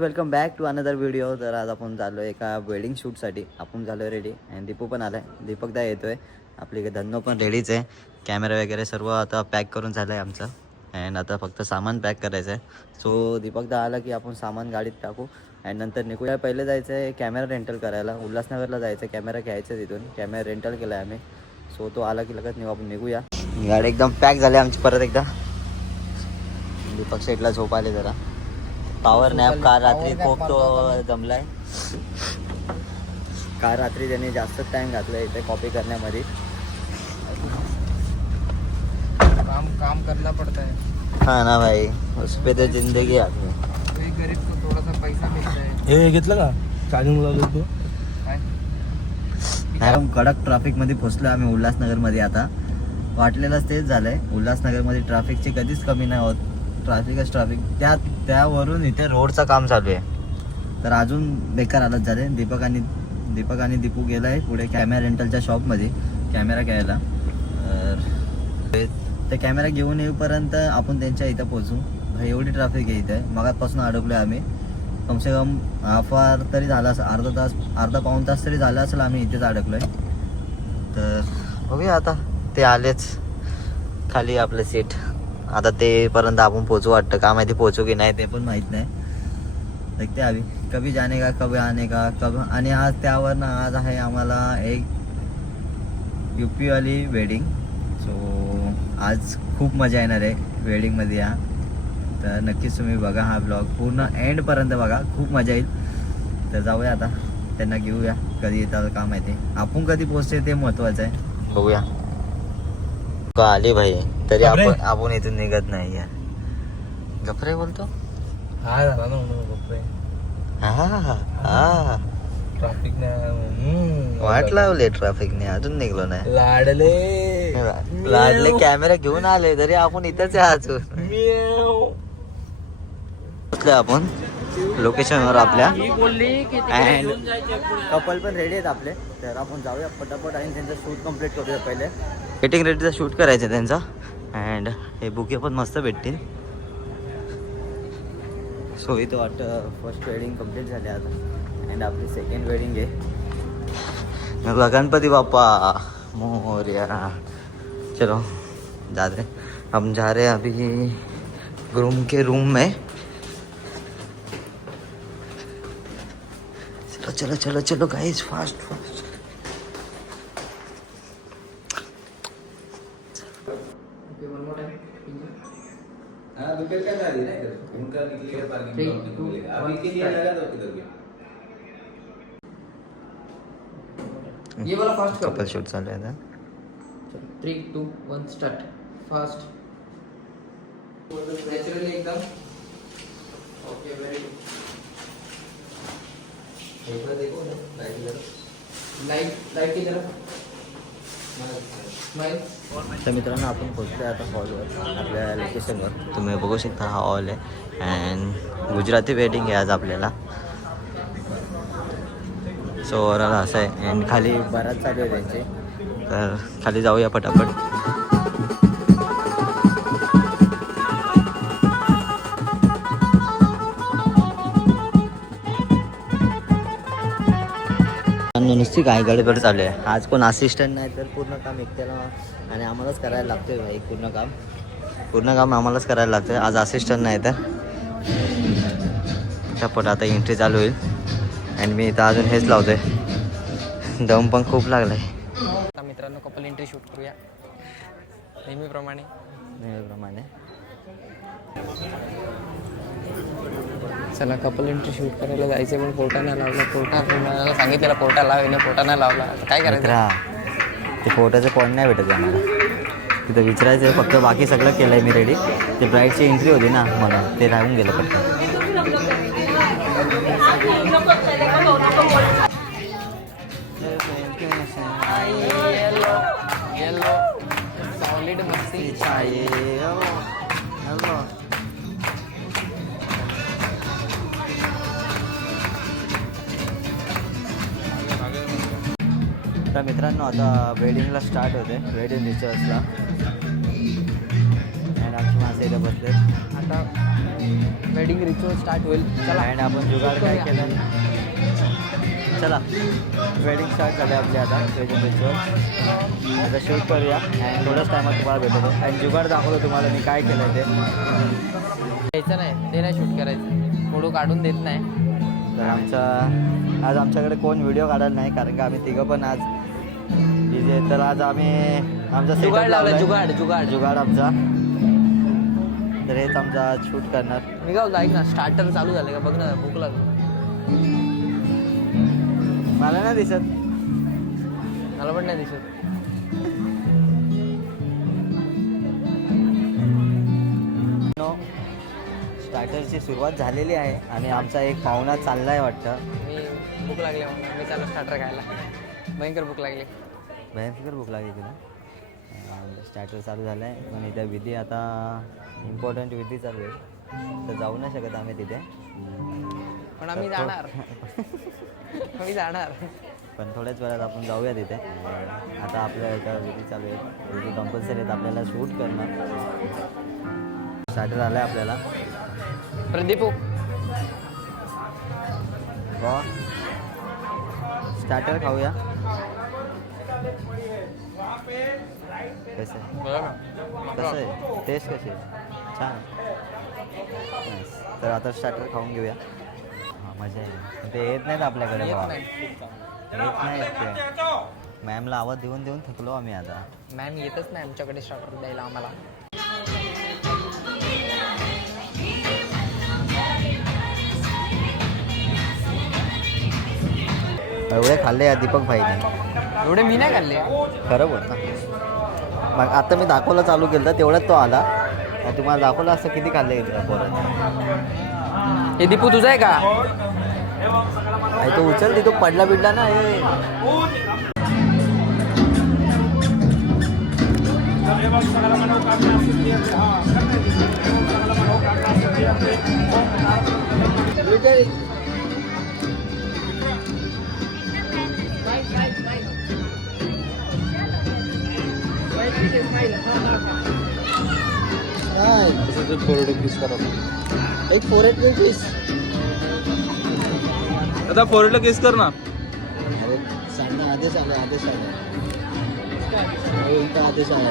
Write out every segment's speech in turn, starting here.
Welcome back to another video. तर आज आपण झालो एका वेडिंग शूटसाठी. आपण झालो रेडी आणि दीपू पण आला आहे. दीपकदा येतो आहे. आपली धन्नो पण रेडीच आहे. कॅमेरा वगैरे सर्व आता पॅक करून झालं आहे आमचं. अँड आता फक्त सामान पॅक करायचं आहे. सो दीपकदा आला की आपण सामान गाडीत टाकू आणि नंतर निघूया. पहिले जायचं आहे कॅमेरा रेंटल करायला. उल्हासनगरला जायचं आहे. कॅमेरा घ्यायचा तिथून. कॅमेरा रेंटल केला आहे आम्ही. सो तो आला की लगेच आपण निघूया. गाडी एकदम पॅक झाली आमची परत एकदा. दीपक शेटला झोप आले जरा. पॉवर नॅप काल रात्री खूप तो जमलाय. काल रात्री त्यांनी जास्त टाइम घातला इथे कॉपी करण्यामध्ये. काम करना पड़ता है. हाँ ना भाई, उस पे तो जिंदगी आती है. कोई गरीब को थोड़ा सा पैसा मिलता है. हे घेतलं का चार्जिंग लावलं तू? नाही कडक ट्रॅफिकमध्ये फसलो आम्ही उल्हासनगरमध्ये. आता वाटलेलंच तेच झालंय. उल्हासनगरमध्ये ट्रॅफिकची कधीच कमी नाही होत. ट्रॅफिकच ट्रॅफिक. त्यावरून इथे रोडचं काम चालू आहे तर अजून बेकार हालत झाले. दीपक आणि दीपू गेलाय पुढे कॅमेरा रेंटलच्या शॉपमध्ये कॅमेरा घ्यायला. तर ते कॅमेरा घेऊन येईपर्यंत आपण त्यांच्या इथं पोहोचू. एवढी ट्रॅफिक आहे इथे. मगापासून अडकलो आहे आम्ही. कमसे कम हाफ आवर तरी झाला असेल. अर्धा पाऊण तास तरी झाला असेल आम्ही इथेच अडकलो आहे. तर बघूया आता. ते आलेच खाली आपलं सीट. आता तेपर्यंत आपण पोचू वाटतं. का माहिती पोचू की नाही ते पण माहीत नाही. देखते अभी कभी जाने का कभी आने का कब. आणि आज त्यावर ना आज आहे आम्हाला एक UP वाली वेडिंग. सो आज खूप मजा येणार आहे वेडिंगमध्ये या. तर नक्कीच तुम्ही बघा हा ब्लॉग पूर्ण एंडपर्यंत बघा. खूप मजा येईल. तर जाऊया आता त्यांना घेऊया. कधी येतात का माहिती. आपण कधी पोचते ते महत्त्वाचं आहे. बघूया का आली भाई. तरी आपण इथून निघत नाही यार. गपरे बोलतो. हा झाला ना म्हणून गप्पे. हा ट्रॅफिक नाही वाट लावले ट्रॅफिकने. अजून निघलो नाही. लाडले कॅमेरा घेऊन आले तरी आपण इथंच आहे अजून. आपण लोकेशनवर आपल्या अँड कपल पण रेडी आहेत आपले. तर आपण जाऊया पटापट आणि त्यांचं शूट कम्प्लीट करूया. पहिले गेटिंग रेडीचा शूट करायचं त्यांचा. अँड हे बुके पण मस्त भेटतील. सो इथं वाटतं फर्स्ट वेडिंग कम्प्लीट झाली आता. अँड आपली सेकंड वेडिंग आहे. गणपती बाप्पा मोरया. चलो जाते. हम जा रहे हैं अभी ग्रूम के रूम में. चलो चलो चलो चलो गाइस फास्ट फास्ट. ये वाला फास्ट कपल शूट चालू आहे. 3 2 1 स्टार्ट. फास्ट नेचुरली एकदम. ओके वेरी लाइट की तरफ स्माइल. तर मित्रांनो आपण पोहोचलो आता हॉलवर आपल्या लोकेशनवर. तुम्ही बघू शकता हा हॉल आहे. अँड गुजराती वेडिंग आहे आज आपल्याला. सो ओव्हरऑल असं आहे. अँड खाली बराच चालू आहे त्यांचे. तर खाली जाऊया पटापट. नुसती काय गडबड चालू आहे. आज कोण असिस्टंट नाही तर पूर्ण काम एकट्याला आणि आम्हालाच करायला लागतोय भाई. पूर्ण काम आम्हालाच करायला लागतंय. आज असिस्टंट नाही तर पटापट आता एंट्री चालू होईल. अँड मी इथं अजून हेच लावतोय. दम पण खूप लागलाय. आता मित्रांनो कपल एंट्री शूट करूया नेहमीप्रमाणे. चला कपल एंट्री शूट करायला जायचं पण पोर्टा नाही लावला. पोर्टा सांगितलेला पोर्टा लाव. पोर्टा नाही लावला. काय करायचं. ते फोटोचं पॉईंट नाही भेटत आम्हाला. तिथं विचारायचं आहे फक्त. बाकी सगळं केलं आहे मी रेडी. ते ब्राईडची एंट्री होती ना म्हणून ते राहून गेलं फक्त. सॉलिड मस्ती. तर मित्रांनो आता वेडिंगला स्टार्ट होते. वेडिंग रिच्युअल्सला. अँड आमची माणसं इथे बसले. आता वेडिंग रिच्युअल स्टार्ट होईल. चला आणि आपण जुगाड काय केलं. चला वेडिंग स्टार्ट झाले आपली आता वेडिंग रिच्युअल. आता शूट करूया आणि थोड्याच टायमात तुम्हाला भेटतो आणि जुगाड दाखवतो तुम्हाला मी काय केलं ते. घ्यायचं नाही, ते नाही शूट करायचं, फोटो काढून देत नाही. तर आज आमच्याकडे कोण व्हिडिओ काढायला नाही कारण की आम्ही तिघं पण आज बिझी आहे. तर आज आम्ही आमचा जुगाड setup लावला, लावलाय. जुगाड आमचा. तर हेच आमचा आज शूट करणार. मी काय बोलतो, ऐक ना, स्टार्टर चालू झाले का बघ ना, भूक लागली. मला नाही दिसत. मला पण नाही दिसत. स्टार्टरची सुरुवात झालेली आहे आणि आमचा एक पाहुणा चाललाय वाटतं. मी भूक लागली म्हणून मी चालू स्टार्टर खायला. भयंकर भूक लागली. भयंकर भूक लागली तुला. स्टार्टर चालू झालं आहे पण इथे विधी आता इम्पॉर्टंट विधी चालू आहे तर जाऊ नाही शकत आम्ही तिथे. पण आम्ही जाणार. मी जाणार. पण थोड्याच वेळात आपण जाऊया तिथे. आता आपल्या इथं विधी चालू आहे. विधी कंपल्सरी आहेत आपल्याला शूट करणं. स्टार्टर आलं आहे आपल्याला. प्रदीप स्टार्टर खाऊया. कसं आहे टेस्ट कशी आहे. छान. Nice. तर आता स्टार्टर खाऊन घेऊया. हां मजा आहे. ते येत नाहीत आपल्याकडे बाबा. येत नाही ते. मॅमला आवाज देऊन देऊन थकलो आम्ही आता. मॅम येतच नाही आमच्याकडे स्टार्टर द्यायला आम्हाला. एवढे खाल्ले या दीपक भाईने. एवढे मी नाही खाल्ले. खरं बोल ना. मग आता मी दाखवला चालू केलं तेवढ्यात तो आला. आणि तुम्हाला दाखवलं असं किती खाल्ले घेतलं पोरांनी. हे दीपू तुझा आहे का? आणि तो उचल तो पडला बिडला ना. हे एक 480 पीस. आता फोरला केस कर ना. अरे सांग ना. आदेश आले. इथं आदेश आला.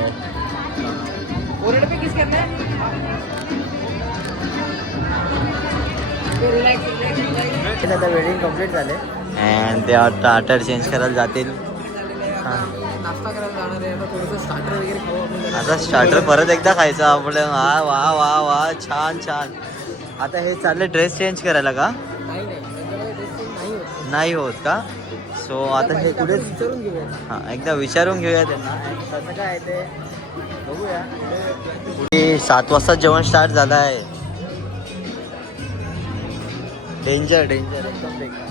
आता वेडिंग कम्प्लीट झाले अँड ते आता आटर चेंज करायला जातील. नाश्ता करायला जाणार आहे. आता थोडंसं स्टार्टर वगैरे खाऊ आपण. आता स्टार्टर परत एकदा खायचं आपलं. वा वा वा वा छान. आता हे चालले ड्रेस चेंज करायला का? नाही नाही होत का? सो आता हे कुठेच विचारून घेऊया. हां एकदा विचारून घेऊया त्यांना. कसं काय आहे ते बघूया. 7 वाजता जेवण स्टार्ट झालं आहे. डेंजर एकदम बेकार.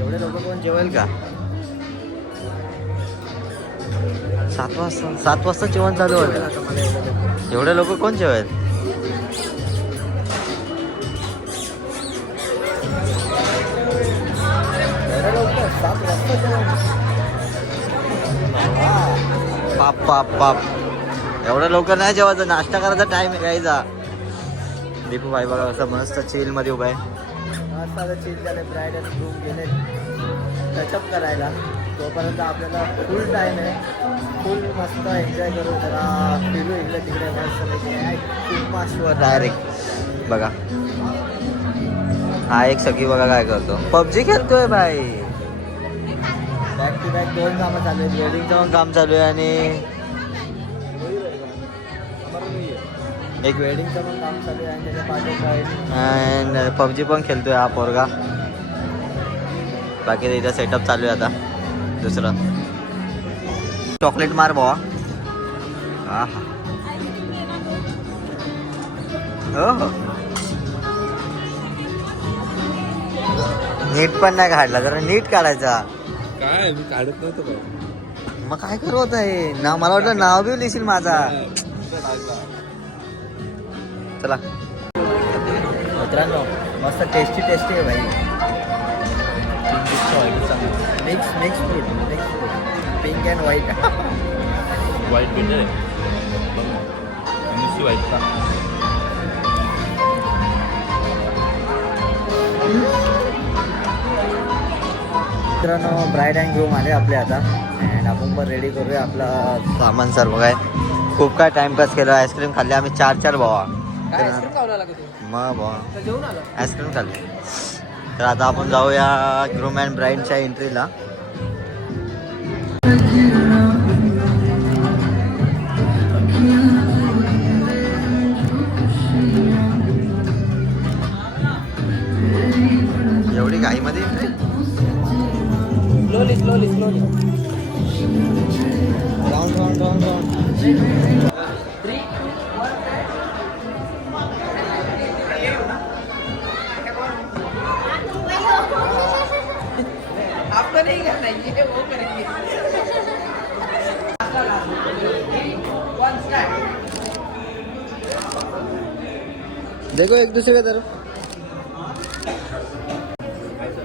एवढे लोक कोण जेवेल का? 7 वाजता जेवण चालू होतं. एवढे लोक कोण जेवेल? पाप एवढं लवकर नाही जेवायचं. नाश्ता करायचा टाइम आहे घ्यायचा. दीपू भाई बघा असं मस्त चिल मध्ये उभा आहे. मस्त आता चिल झाले. ब्राईड आणि ग्रूम गेले टचअप करायला. तोपर्यंत आपल्याला फुल टाइम आहे. फुल मस्त एन्जॉय करू. जरा फिरू इकडे तिकडे मस्त माशवर डायरेक्ट. बघा हा एक सगळी बघा काय करतो. PUBG खेळतोय भाई. बॅक टू बॅक 2 कामं चालू आहेत. वेडिंगचं पण काम चालू आहे आणि एक वेडिंगचं पण काम चालू आहे आणि त्याच्या पाठीत अँड PUBG पण खेळतोय हा पोरगा. बाकी इथं सेटअप चालू आहे आता दुसरं. चॉकलेट मार भावा. हा हो नीट पण नाही काढला. जरा नीट काढायचा. काय मी काढत नव्हतं काय. मग काय करत आहे ना. मला वाटलं नाव बी लिहिशील माझा. चला मित्रांनो मस्त टेस्टी आहे भाई. Mix fruit pink and white. वाईट बेटर आहे. व्हाईट का मित्रांनो ब्राईड अँड ग्रूम आले आपले आता अँड आपण पण रेडी करूया आपला सामान सर्व काय. खूप काय टाइमपास केला. आईस्क्रीम खाल्ले आम्ही 4 भावा. मग भावा आईस्क्रीम खाल्ले. तर आता आपण जाऊया ग्रूम अँड ब्राईडच्या एंट्रीला. एवढी घाईमध्ये entry. Slowly slowly slowly. Round round round round. आपको नहीं करना ये वो करेंगे. देखो एक दूसरे का तरफ.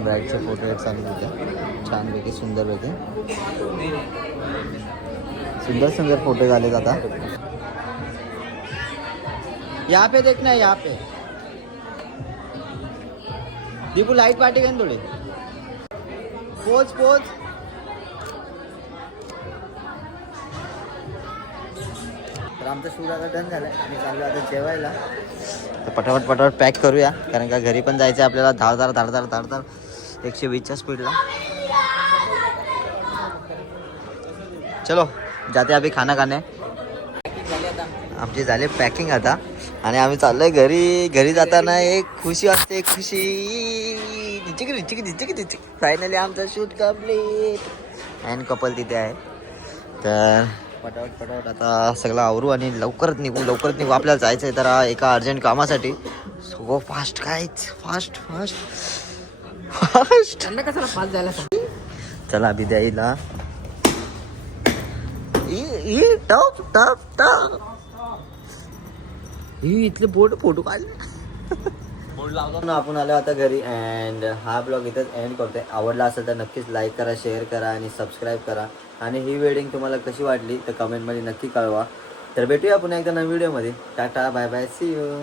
ब्राईडचे फोटो आहेत चालू होते छानपैकी सुंदरपैकी. सुंदर सुंदर फोटो झालेत आता. यहाँ पे देखना है यहाँ पे. दीपू लाईट पार्टी का थोडी. पोच पोच. तर आमचं शूट आता डन झालं आहे. मी चाललो आता जेवायला. तर पटापट पटापट पॅक करूया कारण का घरी पण जायचं आहे आपल्याला. धाडधाड 120च्या स्पीडला. चलो जाते अभी खाना खाणे. आमची झाली पॅकिंग आता आणि आम्ही चाललोय घरी. घरी जाताना एक खुशी असते. खुशी फायनली आमचा शूट कम्प्लीट अँड कपल तिथे आहे. तर पटापट आता सगळं आवरू आणि लवकरच निघू. आपल्याला जायचं आहे तर एका अर्जंट कामासाठी. सो फास्ट कायच फास्ट. त्यांना कशाला फास्ट जायला सांग. चला अभि द्यायला टप इथले फोटो काढले. बोर्ड लावलो ना आपण. आलो आता घरी अँड हा ब्लॉग इथंच एंड करतोय. आवडला असेल तर नक्कीच लाईक करा, शेअर करा आणि सबस्क्राईब करा. आणि ही वेडिंग तुम्हाला कशी वाटली तर कमेंटमध्ये नक्की कळवा. तर भेटूया पुन्हा एकदा नवीन व्हिडिओमध्ये. Tata bye bye see you.